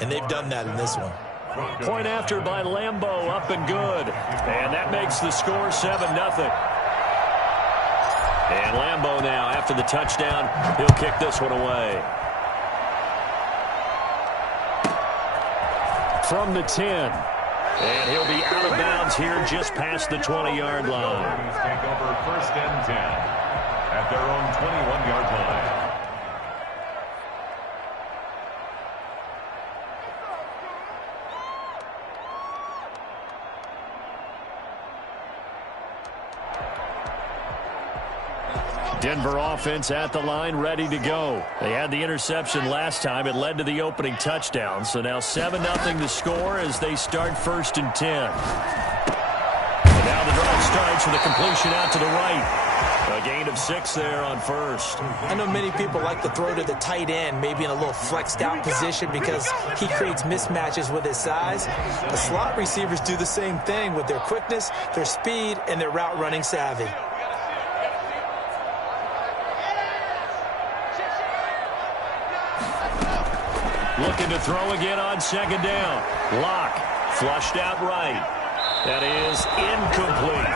and they've done that in this one. Point after by Lambeau, up and good. And that makes the score 7-0. And Lambeau now, after the touchdown, he'll kick this one away. From the 10. And he'll be out of bounds here just past the 20-yard line. Take over 1st and 10 at their own 21-yard line. Denver offense at the line, ready to go. They had the interception last time. It led to the opening touchdown. So now 7-0 to score as they start 1st and 10. And now the drive starts with a completion out to the right. A gain of 6 there on 1st. I know many people like to throw to the tight end, maybe in a little flexed out position because he creates mismatches with his size. The slot receivers do the same thing with their quickness, their speed, and their route running savvy. Looking to throw again on 2nd down. Locke flushed out right. That is incomplete.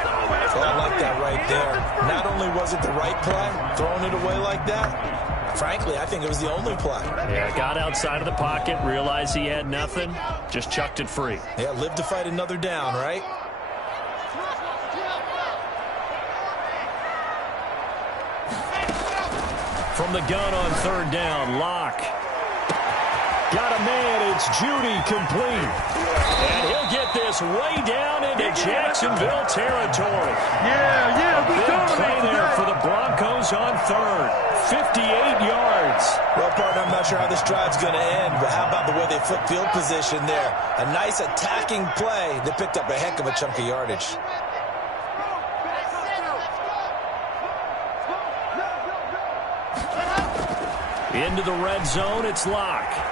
Well, I like that right there. Not only was it the right play, throwing it away like that, frankly, I think it was the only play. Yeah, got outside of the pocket, realized he had nothing, just chucked it free. Yeah, live to fight another down, right? From the gun on 3rd down, Locke. Got a man, it's Judy, complete. And he'll get this way down into Jacksonville territory. Big play there for the Broncos on 3rd. 58 yards. Well, partner, I'm not sure how this drive's going to end, but how about the way they flip field position there? A nice attacking play. They picked up a heck of a chunk of yardage. Into the red zone, it's Locke.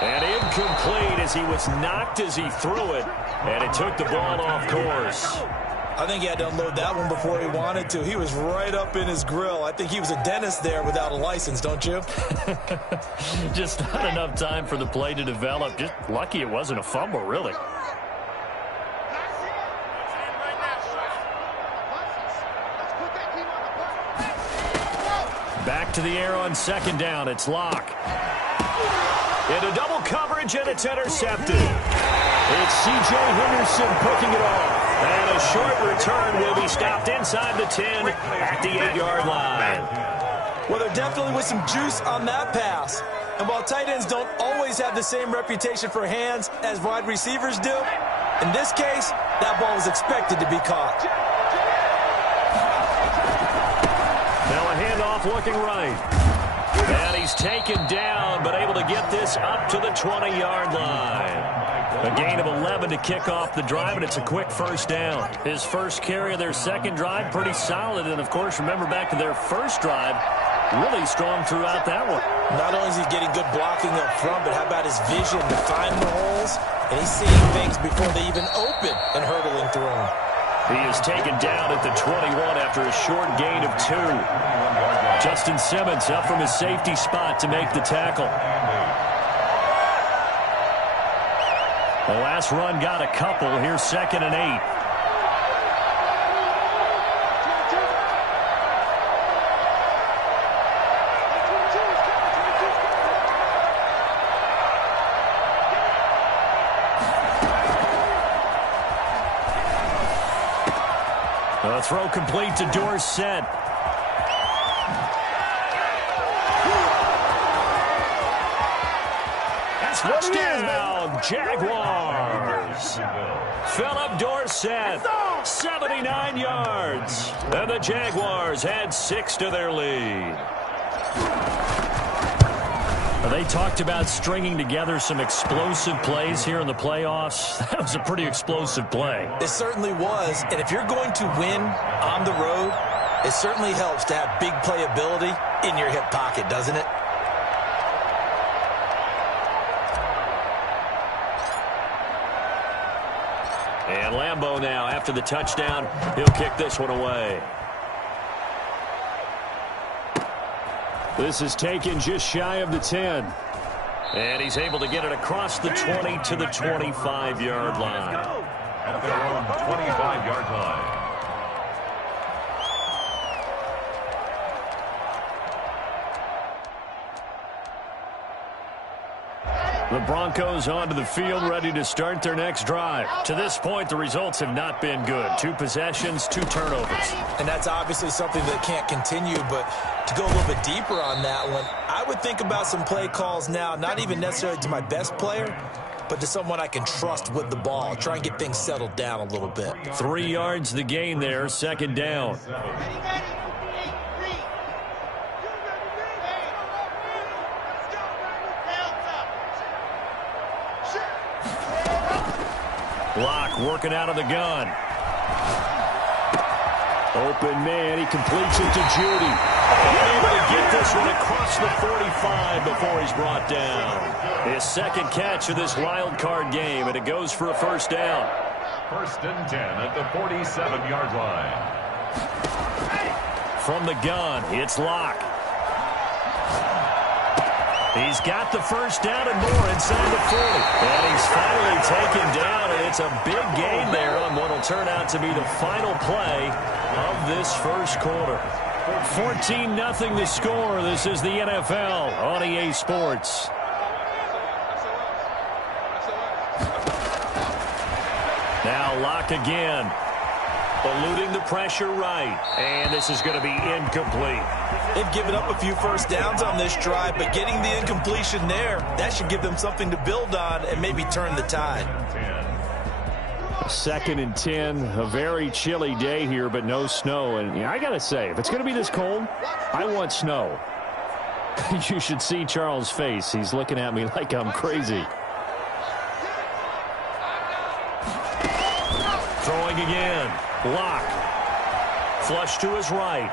And incomplete as he was knocked as he threw it. And it took the ball off course. I think he had to unload that one before he wanted to. He was right up in his grill. I think he was a dentist there without a license, don't you? Just not enough time for the play to develop. Just lucky it wasn't a fumble, really. Back to the air on 2nd down. It's Locke. Into double coverage, and it's intercepted. It's C.J. Henderson picking it off. And a short return will be stopped inside the 10 at the 8-yard line. Well, there definitely was some juice on that pass. And while tight ends don't always have the same reputation for hands as wide receivers do, in this case, that ball was expected to be caught. Now a handoff looking right. And he's taken down, but able to get this up to the 20-yard line. A gain of 11 to kick off the drive, and it's a quick 1st down. His first carry of their 2nd drive, pretty solid. And, of course, remember back to their 1st drive, really strong throughout that one. Not only is he getting good blocking up front, but how about his vision to find the holes? And he's seeing things before they even open and hurdling through them. He is taken down at the 21 after a short gain of 2. Justin Simmons up from his safety spot to make the tackle. The last run got a couple. Here's 2nd and 8. A throw complete to Dorsett. Touchdown, Jaguars. Philip Dorsett, 79 yards. And the Jaguars add 6 to their lead. They talked about stringing together some explosive plays here in the playoffs. That was a pretty explosive play. It certainly was. And if you're going to win on the road, it certainly helps to have big playability in your hip pocket, doesn't it? And Lambeau now, after the touchdown, he'll kick this one away. This is taken just shy of the 10. And he's able to get it across the 20 to the 25-yard line. At their own 25-yard line. The Broncos onto the field, ready to start their next drive. To this point, the results have not been good. 2 possessions, 2 turnovers. And that's obviously something that can't continue, but to go a little bit deeper on that one, I would think about some play calls now, not even necessarily to my best player, but to someone I can trust with the ball. Try and get things settled down a little bit. 3 yards the gain there, 2nd down. Locke working out of the gun. Open man, he completes it to Judy. Able to get this one across the 45 before he's brought down. His 2nd catch of this wild card game, and it goes for a 1st down. 1st and 10 at the 47-yard line. From the gun, it's Locke. He's got the 1st down and more inside the 40. And he's finally taken down, and it's a big gain there on what will turn out to be the final play of this 1st quarter. 14-0 the score. This is the NFL on EA Sports. Now Locke again. Eluding the pressure right. And this is going to be incomplete. They've given up a few 1st downs on this drive, but getting the incompletion there, that should give them something to build on and maybe turn the tide. 2nd and 10, a very chilly day here, but no snow. And you know, I got to say, if it's going to be this cold, I want snow. You should see Charles' face. He's looking at me like I'm crazy. Throwing again. Locke. Flush to his right.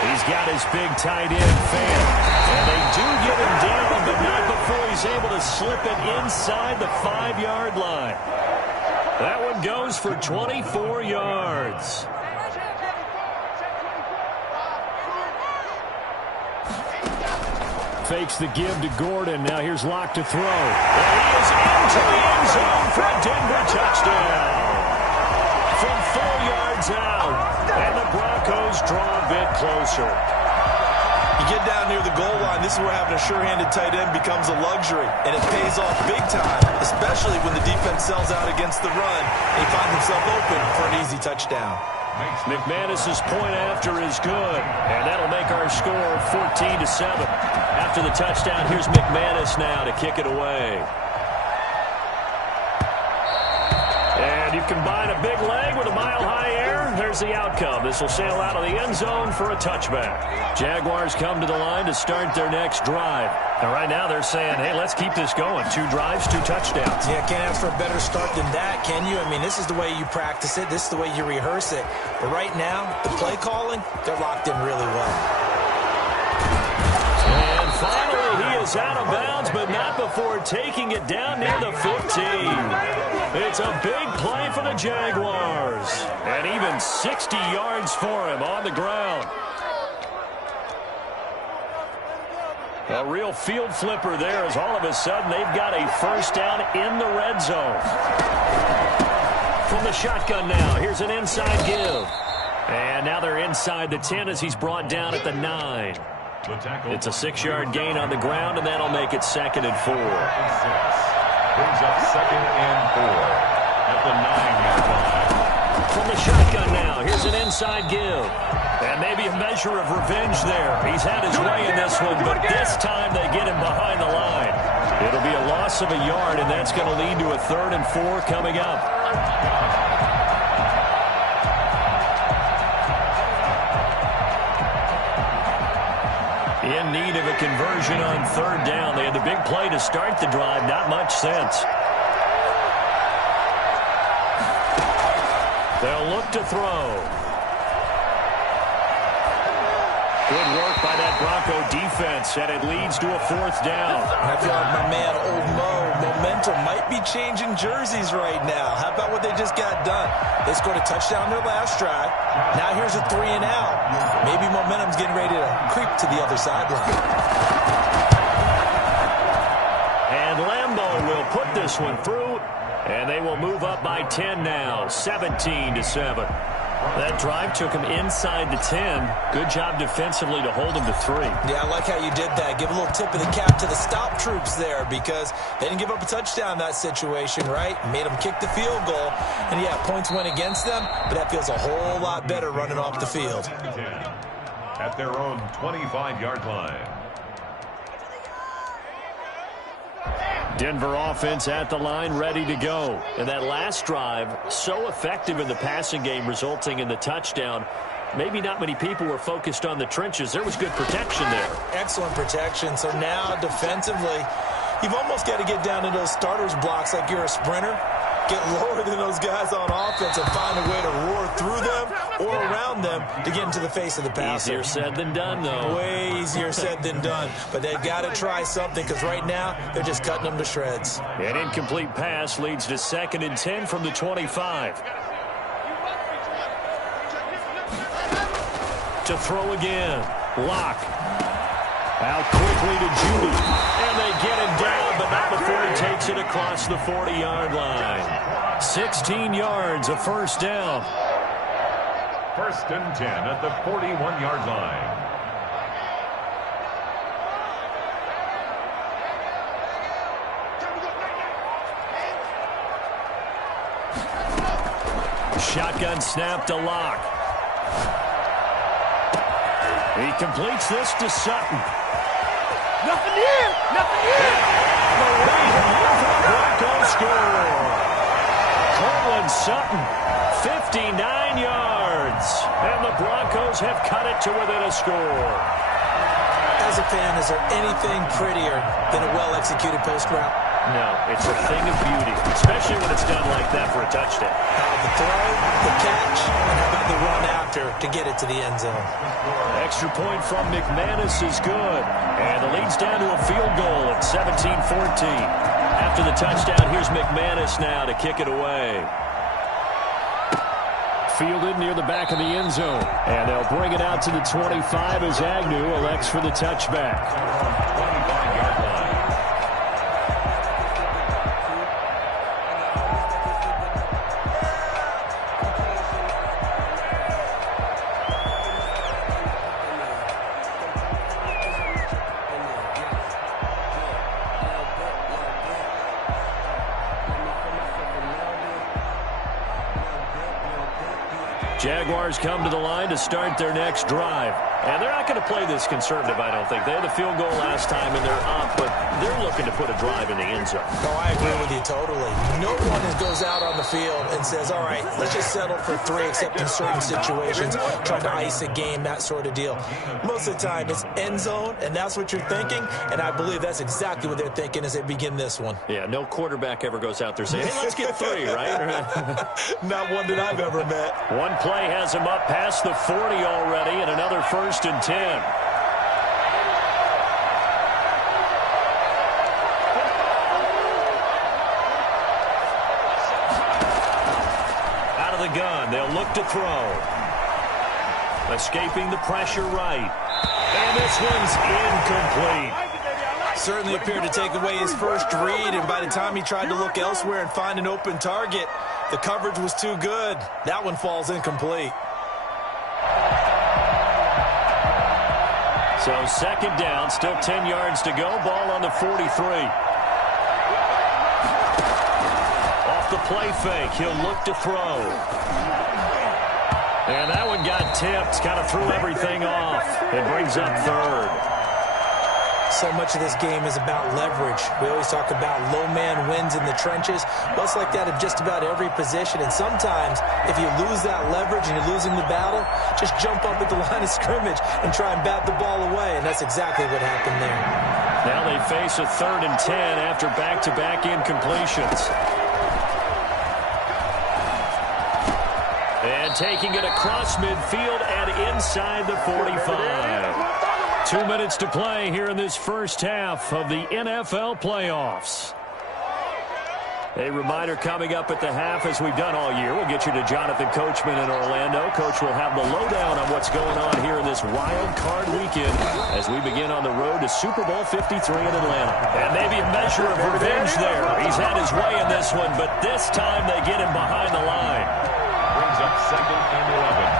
He's got his big tight end fan. And they do get him down, but not before he's able to slip it inside the 5-yard line. That one goes for 24 yards. Fakes the give to Gordon. Now here's Locke to throw. And he is into the end zone for a Denver touchdown. From 4 yards out. And the Broncos draw a bit closer. You get down near the goal line, this is where having a sure-handed tight end becomes a luxury, and it pays off big time, especially when the defense sells out against the run. They find themselves open for an easy touchdown. McManus's point after is good, and that'll make our score 14-7. After the touchdown, here's McManus now to kick it away. And you combine a big leg with a mile-high air, there's the outcome. This will sail out of the end zone for a touchback. Jaguars come to the line to start their next drive. And right now they're saying, hey, let's keep this going. 2 drives, 2 touchdowns. Yeah, can't ask for a better start than that, can you? I mean, this is the way you practice it. This is the way you rehearse it. But right now, the play calling, they're locked in really well. And finally, he is out of bounds, but not before taking it down near the 15. It's a big play for the Jaguars. And even 60 yards for him on the ground. A real field flipper there as all of a sudden they've got a 1st down in the red zone. From the shotgun now, here's an inside give. And now they're inside the 10 as he's brought down at the 9. It's a 6-yard gain on the ground, and that'll make it 2nd and 4. Brings up 2nd and 4 at the 9-yard line. From the shotgun now, here's an inside give. And maybe a measure of revenge there. He's had his way in this one, but this time they get him behind the line. It'll be a loss of a yard, and that's going to lead to a 3rd and 4 coming up. In need of a conversion on 3rd down. They had the big play to start the drive. Not much sense. They'll look to throw. Good work by that Bronco defense, and it leads to a 4th down. I feel like my man, Old Mo, momentum might be changing jerseys right now. How about what they just got done? They scored a touchdown their last drive. Now here's a 3 and out. Maybe momentum's getting ready to creep to the other sideline. They'll put this one through, and they will move up by 10 now, 17-7. That drive took him inside the 10. Good job defensively to hold him to 3. Yeah, I like how you did that. Give a little tip of the cap to the stop troops there because they didn't give up a touchdown in that situation, right? Made them kick the field goal. And, yeah, points went against them, but that feels a whole lot better running off the field. At their own 25-yard line. Denver offense at the line, ready to go. And that last drive, so effective in the passing game, resulting in the touchdown. Maybe not many people were focused on the trenches. There was good protection there. Excellent protection. So now, defensively, you've almost got to get down to those starters blocks like you're a sprinter. Get lower than those guys on offense and find a way to roar through them or around them to get into the face of the passer. Easier said than done, though. Way easier said than done. But they've got to try something because right now they're just cutting them to shreds. An incomplete pass leads to 2nd and 10 from the 25. To throw again. Locke. Out quickly to Judy. And they get him down, but not before he takes it across the 40-yard line. 16 yards, a first down. 1st and 10 at the 41-yard line. Shotgun snap to Locke. He completes this to Sutton. Nothing here! Nothing here! The Broncos score. Cortland Sutton, 59 yards. And the Broncos have cut it to within a score. As a fan, is there anything prettier than a well-executed post route? No, it's a thing of beauty, especially when it's done like that for a touchdown. The throw, the catch, and how about the run after to get it to the end zone? Extra point from McManus is good. And the lead's down to a field goal at 17-14. After the touchdown, here's McManus now to kick it away. Fielded near the back of the end zone. And they'll bring it out to the 25 as Agnew elects for the touchback. 25-yard line. Jaguars come to the line to start their next drive. And they're not going to play this conservative, I don't think. They had a field goal last time, and they're up, but they're looking to put a drive in the end zone. Oh, I agree with you totally. No one goes out on the field and says, all right, let's just settle for 3, except in certain situations, trying to ice a game, that sort of deal. Most of the time, it's end zone, and that's what you're thinking, and I believe that's exactly what they're thinking as they begin this one. Yeah, no quarterback ever goes out there saying, hey, let's get 3, right? Not one that I've ever met. One play has him up past the 40 already, and another 1st and 10. Out of the gun, they'll look to throw. Escaping the pressure right. And this one's incomplete. Certainly appeared to take away his first read, and by the time he tried to look elsewhere and find an open target, the coverage was too good. That one falls incomplete. So 2nd down, still 10 yards to go. Ball on the 43. Off the play fake, he'll look to throw. And that one got tipped, kind of threw everything off. It brings up 3rd. So much of this game is about leverage. We always talk about low man wins in the trenches. Well, it's like that of just about every position. And sometimes, if you lose that leverage and you're losing the battle, just jump up at the line of scrimmage and try and bat the ball away. And that's exactly what happened there. Now they face a 3rd and 10 after back-to-back incompletions. And taking it across midfield and inside the 45. 2 minutes to play. play. Here in this first half of the NFL playoffs. A reminder coming up at the half, as we've done all year. We'll get you to Jonathan Coachman in Orlando. Coach will have the lowdown on what's going on here in this wild card weekend as we begin on the road to Super Bowl 53 in Atlanta. And maybe a measure of revenge there. He's had his way in this one, but this time they get him behind the line. Brings up 2nd and 11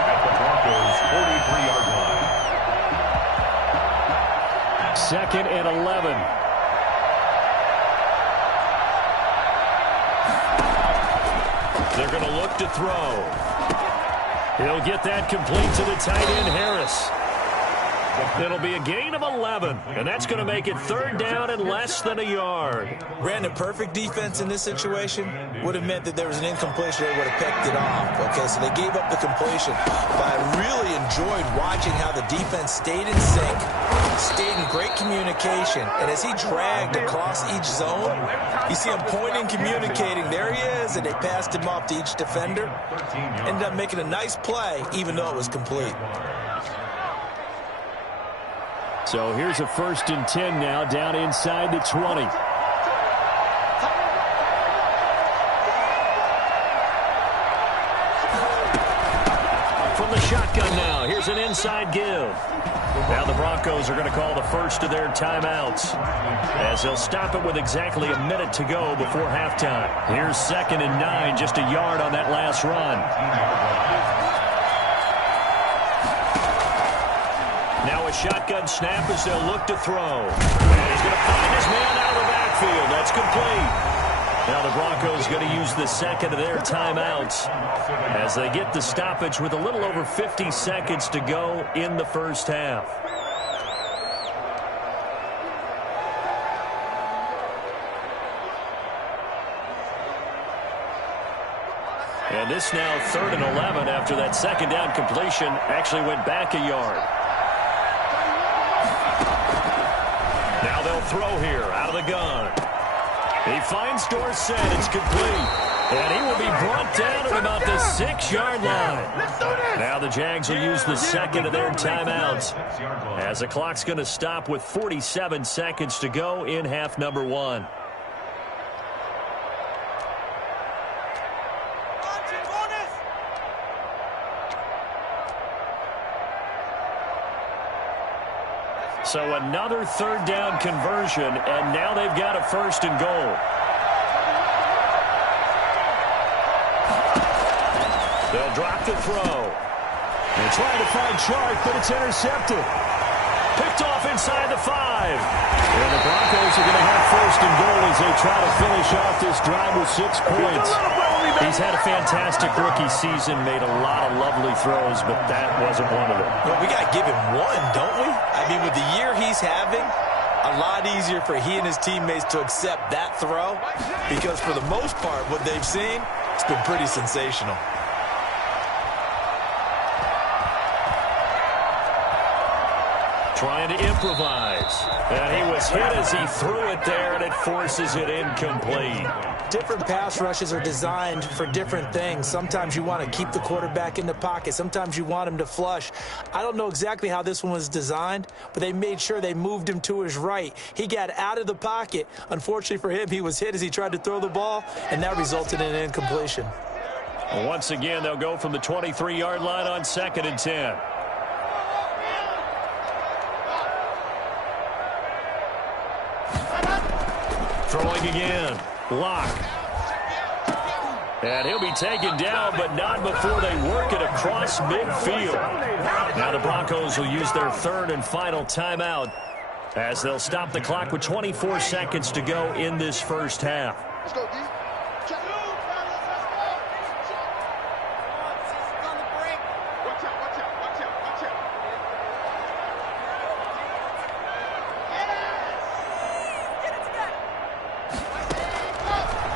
at the Broncos' 43-yard line. 2nd and 11. They're going to look to throw. He'll get that complete to the tight end, Harris. It'll be a gain of 11, and that's going to make it 3rd down and less than a yard. Brandon, perfect defense in this situation would have meant that there was an incompletion. They would have picked it off. Okay, so they gave up the completion. But I really enjoyed watching how the defense stayed in sync, stayed in great communication. And as he dragged across each zone, you see him pointing, communicating. There he is, and they passed him off to each defender. Ended up making a nice play, even though it was complete. So here's a 1st and 10 now, down inside the 20. From the shotgun now, here's an inside give. Now the Broncos are going to call the first of their timeouts, as they'll stop it with exactly a minute to go before halftime. Here's 2nd and 9, just a yard on that last run. Now a shotgun snap as they'll look to throw. And he's going to find his man out of the backfield. That's complete. Now the Broncos going to use the 2nd of their timeouts as they get the stoppage with a little over 50 seconds to go in the first half. And this now 3rd and 11 after that 2nd down completion actually went back a yard. Now they'll throw here out of the gun. He finds Dorsett. It's complete. And he will be brought down at about the 6-yard line. Now the Jags will use the 2nd of their timeouts as the clock's going to stop with 47 seconds to go in half number 1. So another 3rd down conversion, and now they've got a 1st and goal. They'll drop the throw. They're trying to find Chark, but it's intercepted. Picked off inside the 5. And the Broncos are going to have 1st and goal as they try to finish off this drive with 6 points. He's had a fantastic rookie season, made a lot of lovely throws, but that wasn't one of them. Well, we got to give him one, don't we? I mean, with the year he's having, a lot easier for he and his teammates to accept that throw, because for the most part, what they've seen, it's been pretty sensational. Trying to improvise. And he was hit as he threw it there, and it forces it incomplete. Different pass rushes are designed for different things. Sometimes you want to keep the quarterback in the pocket. Sometimes you want him to flush. I don't know exactly how this one was designed, but they made sure they moved him to his right. He got out of the pocket. Unfortunately for him, he was hit as he tried to throw the ball, and that resulted in an incompletion. Once again, they'll go from the 23-yard line on 2nd and 10. Throwing again. Lock. And he'll be taken down, but not before they work it across midfield. Now the Broncos will use their 3rd and final timeout as they'll stop the clock with 24 seconds to go in this first half. Let's go, D.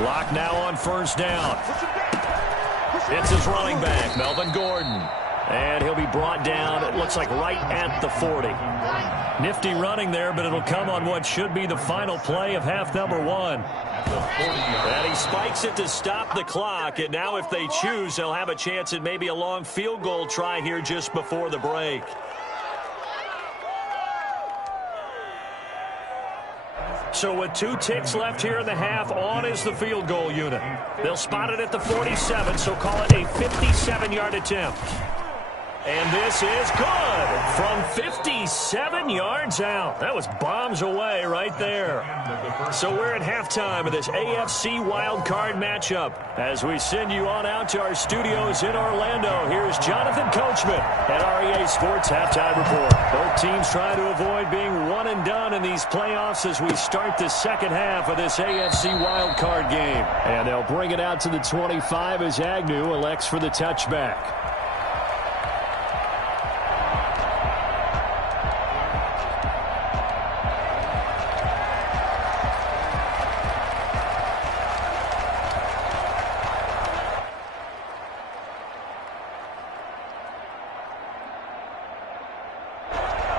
Lock now on 1st down. It's his running back, Melvin Gordon. And he'll be brought down, it looks like right at the 40. Nifty running there, but it'll come on what should be the final play of half number 1. And he spikes it to stop the clock. And now if they choose, they'll have a chance at maybe a long field goal try here just before the break. So with 2 ticks left here in the half, on is the field goal unit. They'll spot it at the 47, so call it a 57-yard attempt. And this is good from 57 yards out. That was bombs away right there. So we're at halftime of this AFC wildcard matchup. As we send you on out to our studios in Orlando, here's Jonathan Coachman at REA Sports Halftime Report. Both teams trying to avoid being one and done in these playoffs as we start the second half of this AFC wildcard game. And they'll bring it out to the 25 as Agnew elects for the touchback.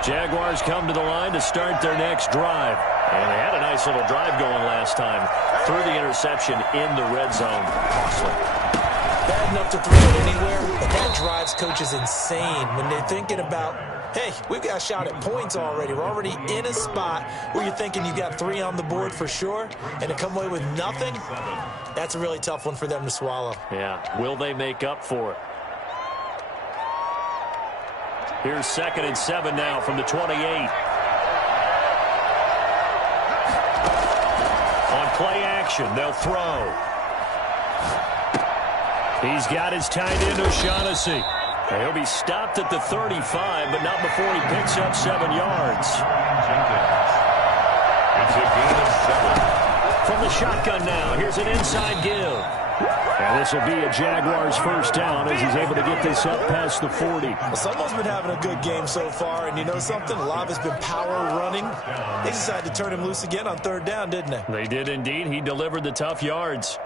Jaguars come to the line to start their next drive. And they had a nice little drive going last time. Threw the interception in the red zone. Costly. Bad enough to throw it anywhere, but that drives coaches insane when they're thinking about, hey, we've got a shot at points already. We're already in a spot where you're thinking you got 3 on the board for sure, and to come away with nothing, that's a really tough one for them to swallow. Yeah, will they make up for it? Here's 2nd and 7 now from the 28. On play action, they'll throw. He's got his tight end O'Shaughnessy. He'll be stopped at the 35, but not before he picks up 7 yards. It's a gain of 7. From the shotgun now, here's an inside give. And this will be a Jaguars first down as he's able to get this up past the 40. Well, someone's been having a good game so far, and you know something? A lot of it's been power running. They decided to turn him loose again on 3rd down, didn't they? They did indeed. He delivered the tough yards.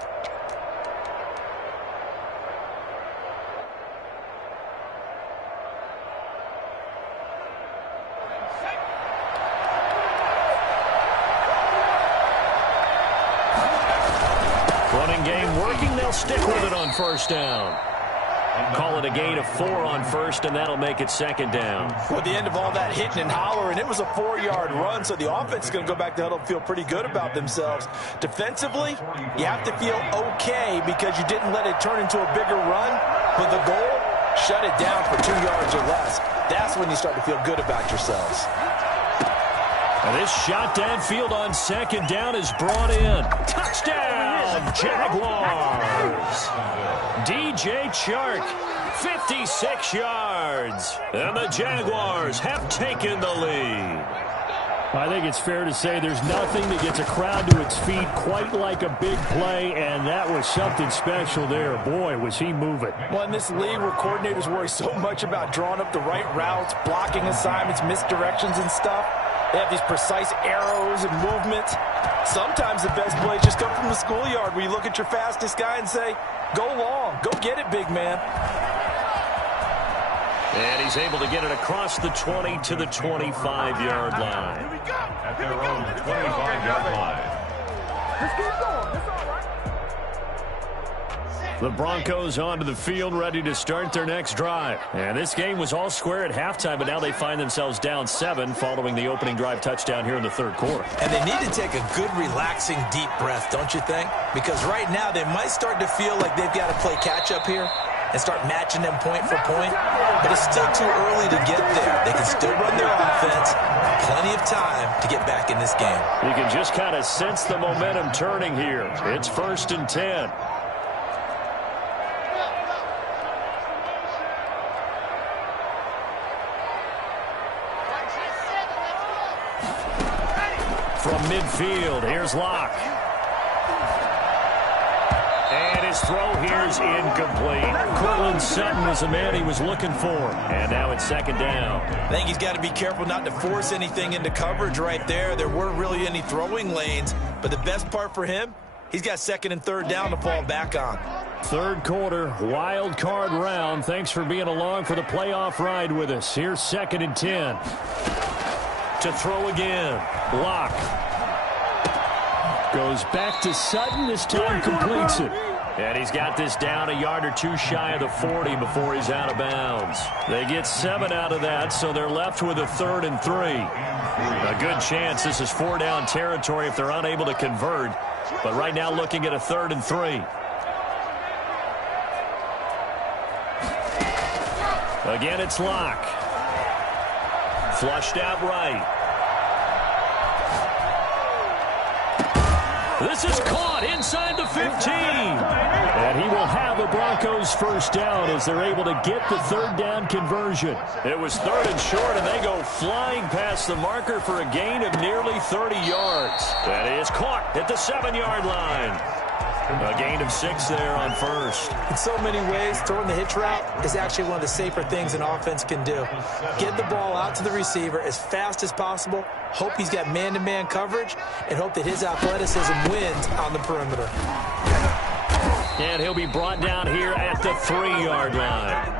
Running game working. They'll stick with it on 1st down. Call it a gain of 4 on 1st, and that'll make it 2nd down. Well, at the end of all that hitting and hollering, it was a 4-yard run, so the offense is going to go back to huddle and feel pretty good about themselves. Defensively, you have to feel okay because you didn't let it turn into a bigger run, but the goal, shut it down for 2 yards or less. That's when you start to feel good about yourselves. And this shot downfield on 2nd down is brought in. Touchdown, Jaguars! DJ Chark, 56 yards. And the Jaguars have taken the lead. I think it's fair to say there's nothing that gets a crowd to its feet quite like a big play, and that was something special there. Boy, was he moving. Well, in this league where coordinators worry so much about drawing up the right routes, blocking assignments, misdirections and stuff, they have these precise arrows and movements. Sometimes the best plays just come from the schoolyard where you look at your fastest guy and say, go long, go get it, big man. And he's able to get it across the 20 to the 25-yard line. At their own 25-yard line. Just keep going. It's all right. The Broncos onto the field, ready to start their next drive. And this game was all square at halftime, but now they find themselves down 7 following the opening drive touchdown here in the 3rd quarter. And they need to take a good, relaxing, deep breath, don't you think? Because right now they might start to feel like they've got to play catch-up here and start matching them point for point. But it's still too early to get there. They can still run their offense. Plenty of time to get back in this game. You can just kind of sense the momentum turning here. It's 1st and 10. From midfield, here's Locke. And his throw here's incomplete. Cortland Sutton was the man he was looking for. And now it's 2nd down. I think he's got to be careful not to force anything into coverage right there. There weren't really any throwing lanes. But the best part for him, he's got 2nd and 3rd down to fall back on. 3rd quarter, wild card round. Thanks for being along for the playoff ride with us. Here's 2nd and 10. To throw again. Locke. Goes back to Sutton. This time completes it. And he's got this down a yard or two shy of the 40 before he's out of bounds. They get 7 out of that, so they're left with a 3rd and 3. A good chance this is 4-down territory if they're unable to convert. But right now looking at a 3rd and 3. Again, it's Locke. Flushed out right. This is caught inside the 15. And he will have the Broncos first down as they're able to get the 3rd down conversion. It was 3rd and short, and they go flying past the marker for a gain of nearly 30 yards. That is caught at the 7-yard line. A gain of 6 there on first. In so many ways, throwing the hitch route is actually one of the safer things an offense can do. Get the ball out to the receiver as fast as possible, hope he's got man-to-man coverage, and hope that his athleticism wins on the perimeter. And he'll be brought down here at the 3-yard line.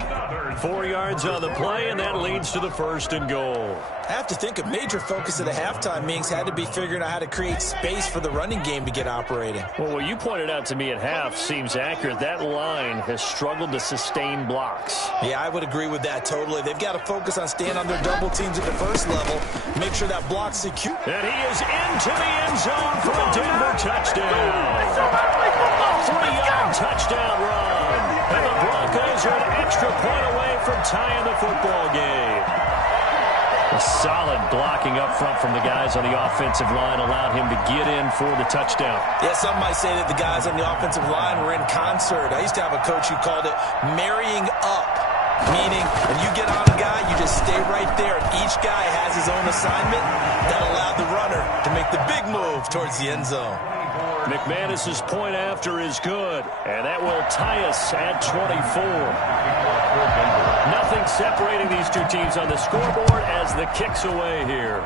4 yards on the play, and that leads to the 1st and goal. I have to think a major focus of the halftime meetings had to be figuring out how to create space for the running game to get operating. Well, what you pointed out to me at half seems accurate. That line has struggled to sustain blocks. Yeah, I would agree with that totally. They've got to focus on staying on their double teams at the first level, make sure that block's secure. And he is into the end zone for a Denver touchdown. A 3-yard touchdown run. And the Broncos are an extra point away from tying the football game. A solid blocking up front from the guys on the offensive line allowed him to get in for the touchdown. Yeah, some might say that the guys on the offensive line were in concert. I used to have a coach who called it marrying up, meaning when you get on a guy, you just stay right there. And each guy has his own assignment that allowed the runner to make the big move towards the end zone. McManus's point after is good, and that will tie us at 24. Nothing separating these two teams on the scoreboard as the kick's away here.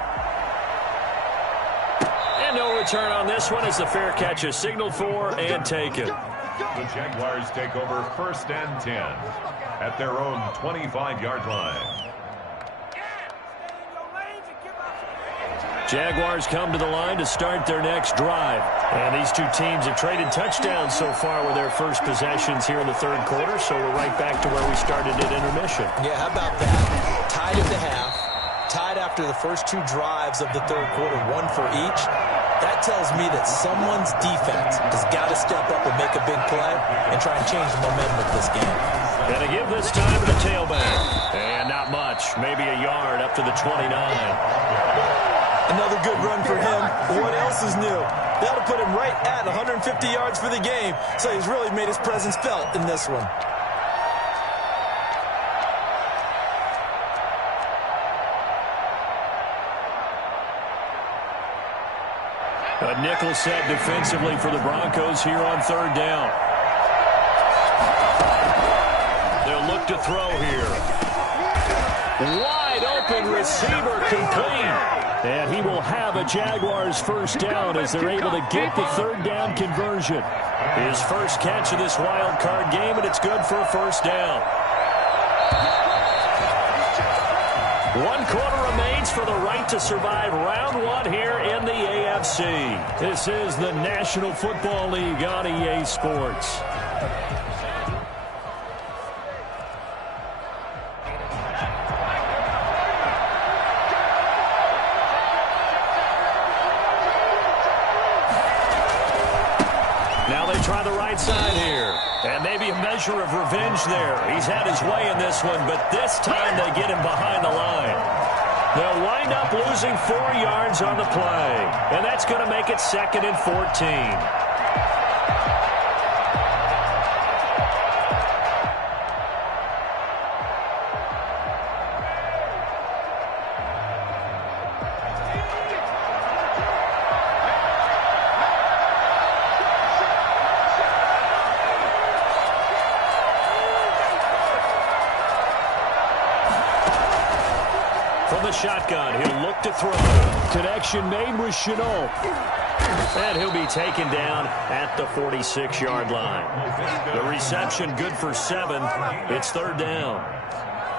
And no return on this one as the fair catch is signaled for and taken. The Jaguars take over 1st and 10 at their own 25-yard line. Jaguars come to the line to start their next drive. And these two teams have traded touchdowns so far with their first possessions here in the 3rd quarter, so we're right back to where we started at intermission. Yeah, how about that? Tied at the half, tied after the first 2 drives of the 3rd quarter, 1 for each. That tells me that someone's defense has got to step up and make a big play and try and change the momentum of this game. And to give this time to the tailback. And not much, maybe a yard up to the 29. Another good run for him. What else is new? That'll put him right at 150 yards for the game. So he's really made his presence felt in this one. A nickel set defensively for the Broncos here on 3rd down. They'll look to throw here. Wide open receiver complete. And he will have a Jaguars first down as they're able to get the 3rd down conversion. His first catch of this wild card game, and it's good for a first down. 1 quarter remains for the right to survive round 1 here in the AFC. This is the National Football League on EA Sports. Try the right side here. And maybe a measure of revenge there. He's had his way in this one, but this time they get him behind the line. They'll wind up losing 4 yards on the play. And that's going to make it 2nd and 14. Shotgun. He'll look to throw. Connection made with Chenault. And he'll be taken down at the 46-yard line. The reception good for 7. It's 3rd down.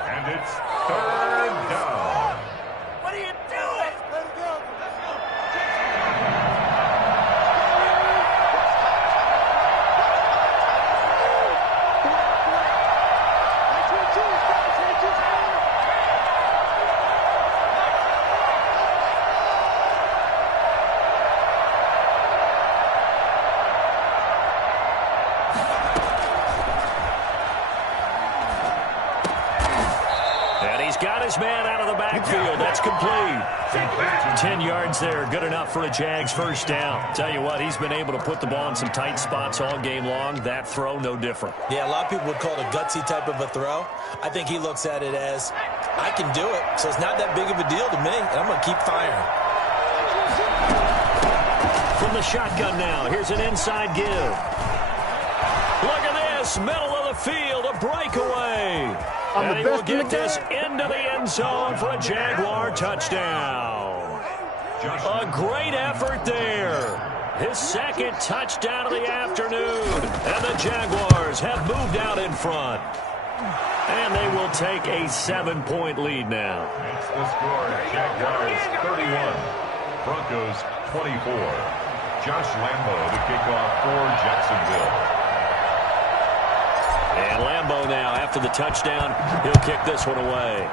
And it's 3rd down. What are you doing? Let it go. his man out of the backfield. That's complete. 10 yards there. Good enough for a Jags first down. Tell you what, he's been able to put the ball in some tight spots all game long. That throw, no different. Yeah, a lot of people would call it a gutsy type of a throw. I think he looks at it as, I can do it, so it's not that big of a deal to me, and I'm going to keep firing. From the shotgun now, here's an inside give. Look at this, middle of the field, a breakaway. And he will get this into the end zone for a Jaguar touchdown. A great effort there. His second touchdown of the afternoon. And the Jaguars have moved out in front. And they will take a 7-point lead now. It's the score. Jaguars 31. Broncos 24. Josh Lambo to kick off for Jacksonville. And Lambo now, after the touchdown, he'll kick this one away.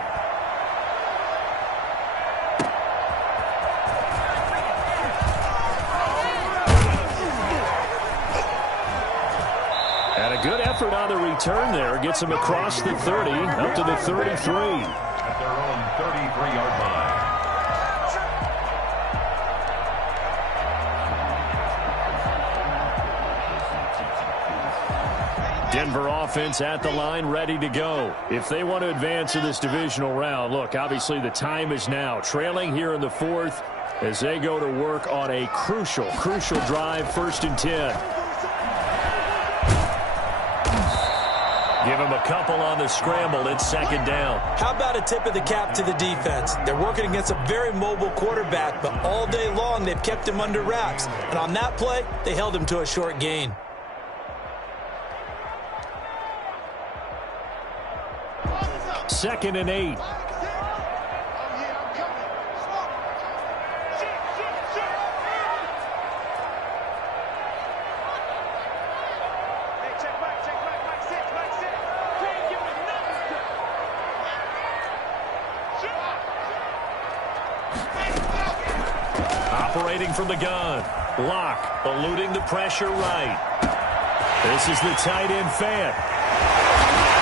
And a good effort on the return there. Gets him across the 30, up to the 33. At their own 33-yard line. Denver offense at the line, ready to go. If they want to advance in this divisional round, look, obviously the time is now. Trailing here in the fourth as they go to work on a crucial drive, 1st and 10. Give him a couple on the scramble. It's 2nd down. How about a tip of the cap to the defense? They're working against a very mobile quarterback, but all day long they've kept him under wraps. And on that play, they held him to a short gain. Second and 8. Operating from the gun. Lock, eluding the pressure right. This is the tight end fan.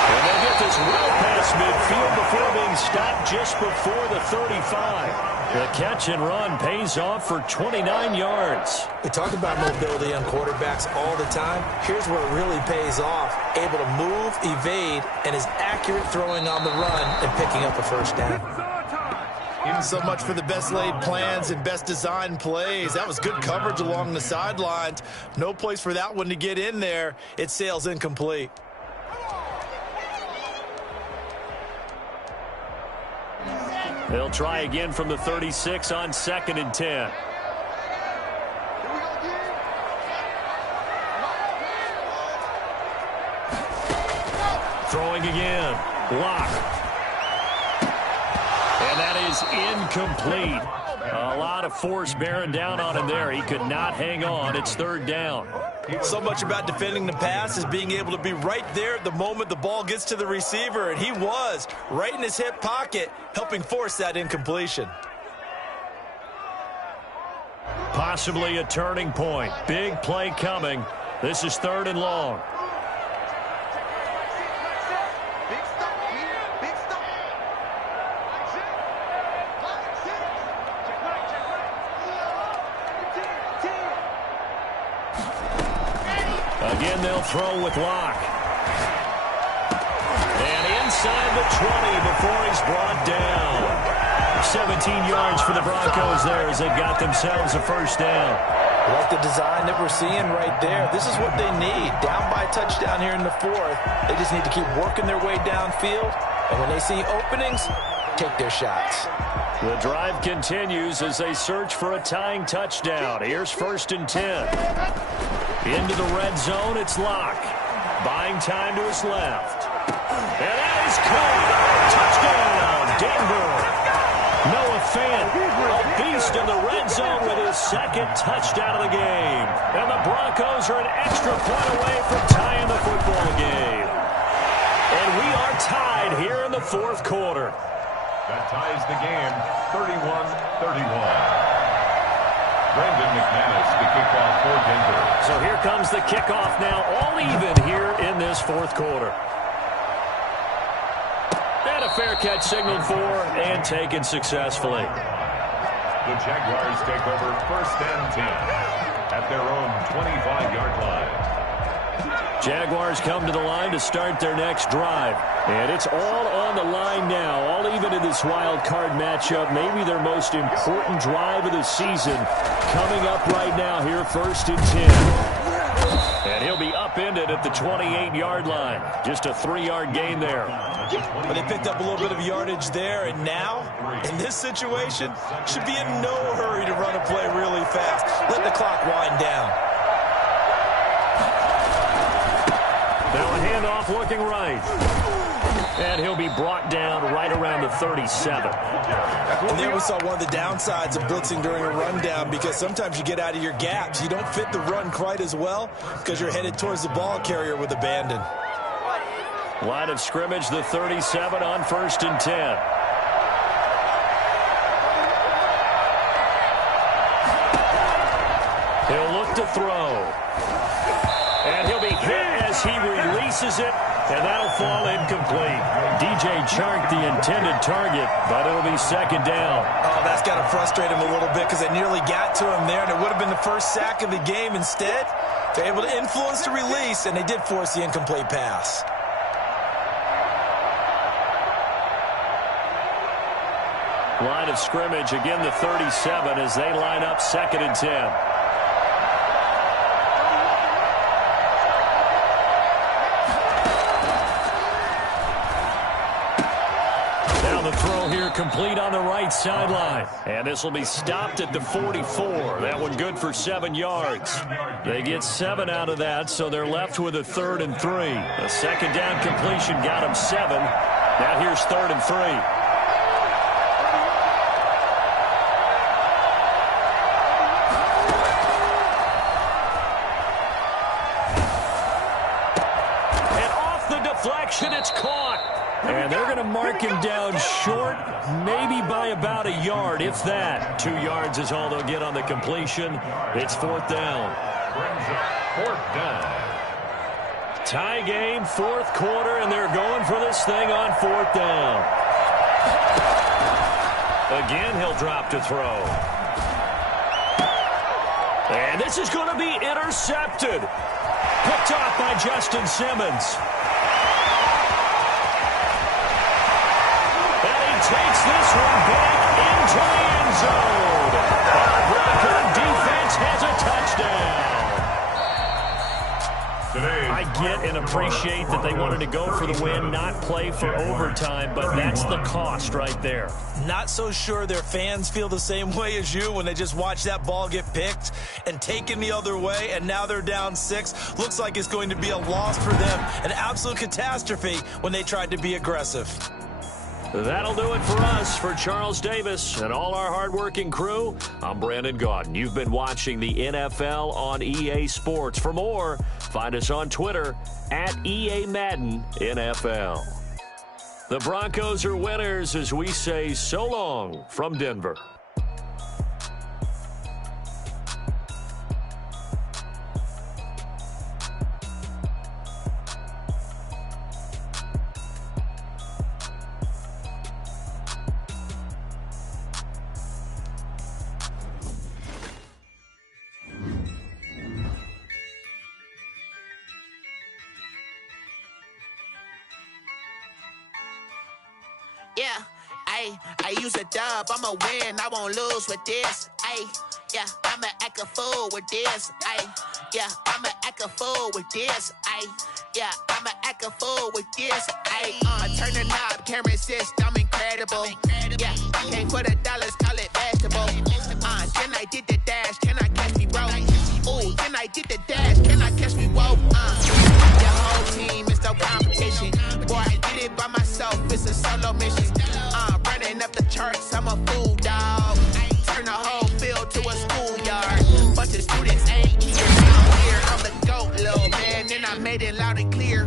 And they'll get this well past midfield before being stopped just before the 35. The catch and run pays off for 29 yards. We talk about mobility on quarterbacks all the time. Here's where it really pays off. Able to move, evade, and is accurate throwing on the run and picking up a first down. So much for the best laid plans and best designed plays. That was good coverage along the sidelines. No place for that one to get in there. It sails incomplete. They'll try again from the 36 on 2nd and 10. Throwing again. Lock. And that is incomplete. A lot of force bearing down on him there. He could not hang on. It's 3rd down. So much about defending the pass is being able to be right there at the moment the ball gets to the receiver, and he was right in his hip pocket, helping force that incompletion. Possibly a turning point. Big play coming. This is 3rd and long. Again, they'll throw with Lock. And inside the 20 before he's brought down. 17 yards for the Broncos there as they've got themselves a first down. I like the design that we're seeing right there. This is what they need. Down by a touchdown here in the 4th. They just need to keep working their way downfield. And when they see openings, take their shots. The drive continues as they search for a tying touchdown. Here's 1st and 10. Into the red zone, it's Lock. Buying time to his left. And that is caught. Touchdown, Denver. Noah Fant, a beast in the red zone with his 2nd touchdown of the game. And the Broncos are an extra point away from tying the football game. And we are tied here in the 4th quarter. That ties the game, 31-31. Brandon McManus, the kickoff for Denver. So here comes the kickoff now, all even here in this 4th quarter. And a a fair catch signaled for and taken successfully. The Jaguars take over 1st and 10 at their own 25-yard line. Jaguars come to the line to start their next drive. And it's all on the line now, all even in this wild card matchup. Maybe their most important drive of the season coming up right now here, 1st and 10. And he'll be upended at the 28-yard line. Just a 3-yard gain there. But they picked up a little bit of yardage there, and now, in this situation, should be in no hurry to run a play really fast. Let the clock wind down. Now a handoff looking right. And he'll be brought down right around the 37. And there we saw one of the downsides of blitzing during a rundown, because sometimes you get out of your gaps. You don't fit the run quite as well because you're headed towards the ball carrier with abandon. Line of scrimmage, the 37 on 1st and 10. He'll look to throw. And he'll be hit as he releases it, and that'll fall incomplete. DJ Chark, the intended target, but it'll be 2nd down. Oh, that's got to frustrate him a little bit, because they nearly got to him there, and it would have been the first sack of the game. Instead, they're able to influence the release, and they did force the incomplete pass. Line of scrimmage, again the 37 as they line up 2nd and 10. Complete on the right sideline. And this will be stopped at the 44. That one good for 7 yards. They get 7 out of that, so they're left with a 3rd and 3. A 2nd down completion got them 7. Now here's 3rd and 3. And off the deflection, it's caught. And they're going to mark him down short, maybe by about a yard, if that. 2 yards is all they'll get on the completion. It's 4th down. 4th down. Tie game, 4th quarter, and they're going for this thing on 4th down. Again, he'll drop to throw. And this is going to be intercepted. Picked off by Justin Simmons. Takes this one back into the end zone. Our Bronco defense has a touchdown. Today, I get and appreciate that they wanted to go for the win, not play for overtime, but that's the cost right there. Not so sure their fans feel the same way as you when they just watch that ball get picked and taken the other way, and now they're down 6. Looks like it's going to be a loss for them. An absolute catastrophe when they tried to be aggressive. That'll do it for us. For Charles Davis and all our hardworking crew, I'm Brandon Gaudin. You've been watching the NFL on EA Sports. For more, find us on Twitter at EA Madden NFL. The Broncos are winners as we say so long from Denver. Yeah, I use a dub, I'ma win, I won't lose with this. Yeah, I'ma act a fool with this. Yeah, I'ma act a fool with this. Yeah, I'ma act a fool with this. Turn the knob, can't resist, I'm incredible. Yeah, came for the dollars, call it vegetable. Then I did the dash, can I catch me, bro? Ooh, then I did the dash, can I catch me, whoa? Your whole team is no competition. Boy, I did it by myself, it's a solo mission. Running up the charts, I'm a fool, dog. Turn the whole field to a schoolyard. Bunch of students ain't here, I'm the GOAT, little man, and I made it loud and clear.